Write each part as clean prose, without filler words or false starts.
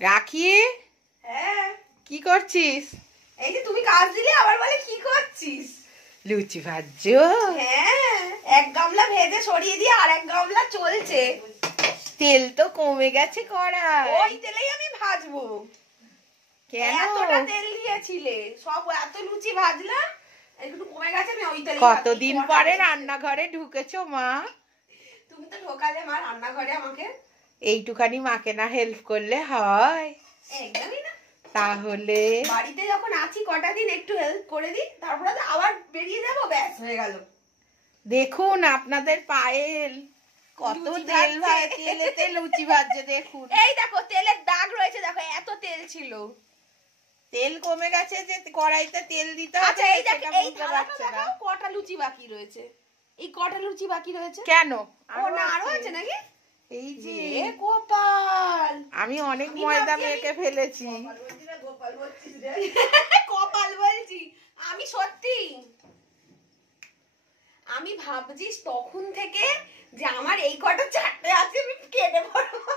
রাখি, হ্যাঁ কি করছিস? এই যে তুমি কাজ দিলে আবার বলে কি করছিস? লুচি ভাজছো? হ্যাঁ, এক গামলা ভেজে সরিয়ে দিয়ে আর এক গামলা চলছে। তেল তো কমে গেছে কড়াই। ওই তেলেই আমি ভাজবো। কেন? এতটা তেল দিয়েছিলে, সব এত লুচি ভাজলাম, একটু কমে গেছে, আমি ওই তেলেই কতদিন পরে রান্নাঘরে ঢুকেছো মা? তুমি তো ঢোকালে মা রান্নাঘরে আমাকে। এইটুখানি মাকে না হেল্প করলে হয়? একদমই না। তাহলে বাড়িতে যখন আছি কটা দিন একটু হেল্প করে দিই, তারপরে তো আবার বেরিয়ে যাবো, ব্যাস হয়ে গেল। দেখুন আপনাদের পায়েল কত তেল তেলেতে লুচি ভাজছে দেখুন। এই দেখো তেলের দাগ রয়েছে, দেখো এত তেল ছিল। তেল কমে গেছে যে কড়াইতে তেল দিতে হবে। আচ্ছা এই দেখো, এই থালাটা দেখো কটা লুচি বাকি রয়েছে। এই কটা লুচি বাকি রয়েছে কেন? ও না আরো আছে নাকি? এই যে কপাল, আমি অনেক ময়দা মেখে ফেলেছি। কপাল বলছি আমি, সত্যি আমি ভাবছিস তখন থেকে যে আমার এই কটা চারটে আছে, আমি কেটে পড়বো,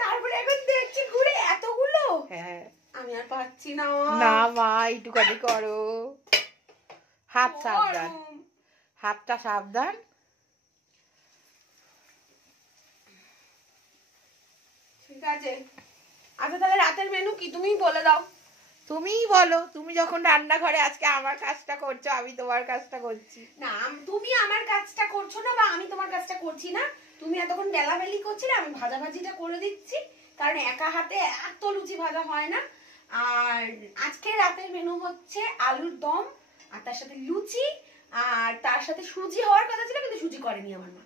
তারপরে এখন দেখছি ঘুরে এতগুলো। হ্যাঁ, আমি আর পারছি না। না মা একটুখানি করো, হাত সাবধান, হাতটা সাবধান। ঠিক আছে, আচ্ছা তাহলে রাতের মেনু কি তুমিই বলে দাও। তুমিই বলো, তুমি যখন রান্নাঘরে আজকে আমার কাজটা করছো, আমি তোমার কাজটা করছি। না তুমি আমার কাজটা করছো না, বা আমি তোমার কাজটা করছি না। তুমি এতক্ষণ বেলাবেলি করছিলে, আমি ভাজাভাজিটা করে দিচ্ছি, কারণ একা হাতে এত লুচি ভাজা হয় না। আর আজকে রাতের মেনু হচ্ছে আলুর দম, আর তার সাথে লুচি, আর তার সাথে সুজি হওয়ার কথা ছিল কিন্তু সুজি করেনি আমার মা।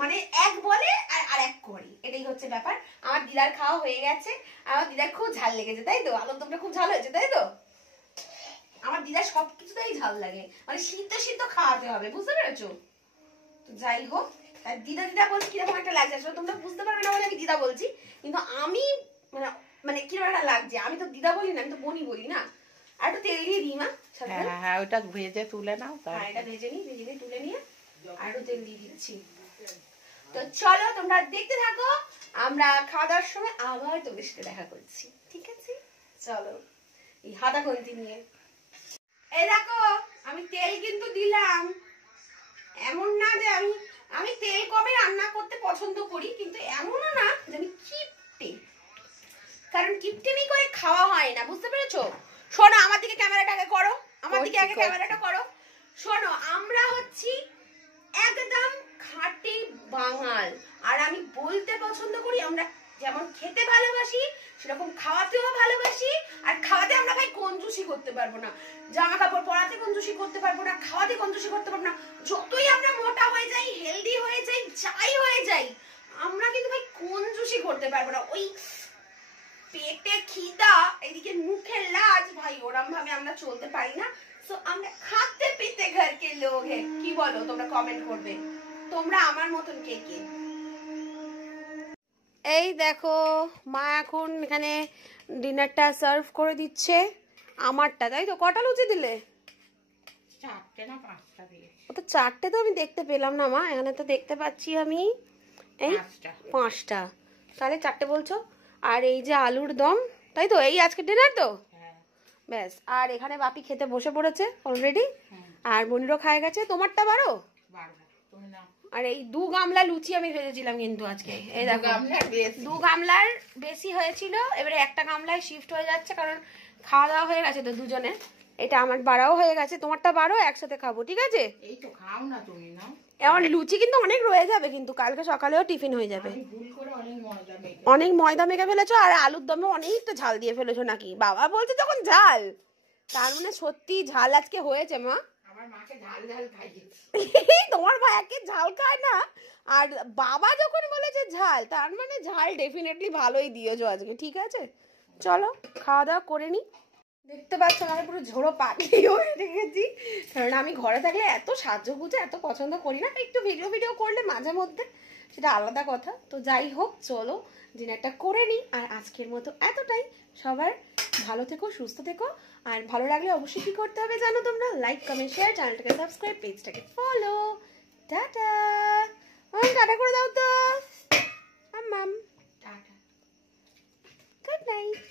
মানে এক বলে আর এক করি, এটাই হচ্ছে ব্যাপার। আমার দিদার খাওয়া হয়ে গেছে, আমার দিদার খুব ঝাল লেগেছে তাই তো, আলুর দমটা খুব ঝাল হয়েছে তাই তো। আমার দিদার সবকিছুতেই ঝাল লাগে, মানে সিদ্ধ সিদ্ধ খাওয়াতে হবে, বুঝতে পেরেছো? তো যাই হোক, দিদা দিদা বলছি কিরকম একটা লাগছে, আসলে তোমরা বুঝতে পারবে না বলে আমি দিদা বলছি, কিন্তু আমি মানে মানে কিরকম একটা লাগছে। আমি তো দিদা বলি না, আমি তো বোনই বলি না। আর একটু তেল দিয়ে দিই মা। হ্যাঁ হ্যাঁ, ওটা ভেজে তুলে নাও। হ্যাঁ এটা ভেজে নিই, ভেজে দিয়ে তুলে নিয়ে আর একটু তেল দিয়ে দিচ্ছি। তো চলো তোমরা দেখতে থাকো, আমরা খাওয়া দাওয়ার সময় আবার তোমাদের সাথে দেখা করছি, ঠিক আছে? চলো এই হাতা খুন্তি নিয়ে। এই দেখো আমি তেল কিন্তু দিলাম, এমন না যে আমি তেল কমে রান্না করতে পছন্দ করি, কিন্তু এমনও না যে আমি কিপটে, কারণ কিপটেমি করে খাওয়া হয় না, বুঝতে পেরেছো? শোনো আমার দিকে ক্যামেরাটাকে করো, আমার দিকে আগে ক্যামেরাটা করো। শোনো আমরা হচ্ছি একদম খাঁটি বাঙাল, আর আমি বলতে পছন্দ করি আমরা যেমন খেতে ভালোবাসি সেরকম খাওয়াতেও ভালোবাসি। আর খাওয়াতে আমরা ভাই কঞ্জুসি করতে পারবো না, জামা কাপড় পরাতে কঞ্জুসি করতে পারবো না, খাওয়াতে কঞ্জুসি করতে পারবো না। যতই আমরা মোটা হয়ে যাই, হেলদি হয়ে যাই, যাই হয়ে যাই, আমরা কিন্তু ভাই কঞ্জুসি করতে পারবো না। ওই পেটে খিদা, এদিকে মুখে লাজ, ভাই ওরম ভাবে আমরা চলতে পারি না। সো আমরা খাতে পিতে ঘর কে লোক হে, কি বলো তোমরা? কমেন্ট করবে তোমরা আমার মতন কে কে। এই দেখো মা এখন এখানে ডিনারটা সার্ভ করে দিচ্ছে আমারটা, তাই তো? কটা লুচি দিলে? চারটে না পাঁচটা দিয়ে। ও তো চারটে তো আমি দেখতে পেলাম না মা, এখানে তো দেখতে পাচ্ছি আমি এই পাঁচটা, তাহলে চারটে বলছো। আর এই যে আলুর দম, তাই তো? এই আজকে ডিনার তো ব্যাস। আর এখানে বাপি খেতে বসে পড়েছে অলরেডি, আর মনিরও খায় গেছে। তোমারটা বারো। আর এই 2 গামলা লুচি আমি ভেজেছিলাম কিন্তু আজকে, এই দেখো 2 গামলার বেশি হয়েছিল, এবারে একটা গামলায় শিফট হয়ে যাচ্ছে কারণ খাওয়া দাওয়া হয়ে গেছে তো দুজনে। এটা আমার বাড়াও হয়ে গেছে, তোমারটা বাড়ো, একসাথে খাবো, ঠিক আছে? এই তো খাও না তুমি, না এমন লুচি কিন্তু অনেক রয়ে যাবে, কিন্তু কালকে সকালেও টিফিন হয়ে যাবে। অনেক ময়দা মেখে ফেলেছো, আর আলুর দমে অনেকটা ঝাল দিয়ে ফেলেছো নাকি? বাবা বলছে যখন ঝাল, তার মানে সত্যি ঝাল আজকে হয়েছে মা। আমার মাকে ঝাল ঝাল খাইয়েছি। তোমার মা একে ঝাল খায় না, আর বাবা যখন বলেছে ঝাল, তার মানে ঝাল ডেফিনেটলি ভালোই দিয়েছো আজকে, ঠিক আছে? চলো খাওয়া দাওয়া করে নি। দেখতে পাচ্ছ আমি পুরো ঝোড়ো পাখি হয়ে রেখেছি, কারণ আমি ঘরে থাকলে এত সাজগুজে এত পছন্দ করি না, একটু ভিডিও করলে মাঝে মধ্যে সেটা আলাদা কথা। তো যাই হোক চলো ডিনারটা করে নিই, আর আজকের মতো এতটাই। সবার ভালো থেকো, সুস্থ থেকো, আর ভালো লাগলে অবশ্যই কি করতে হবে জানো তোমরা? লাইক কমেন্ট শেয়ার, চ্যানেলটাকে সাবস্ক্রাইব, পেজটাকে ফলো। টাটা, টাটা করে দাও তো। টাটা। নাইট।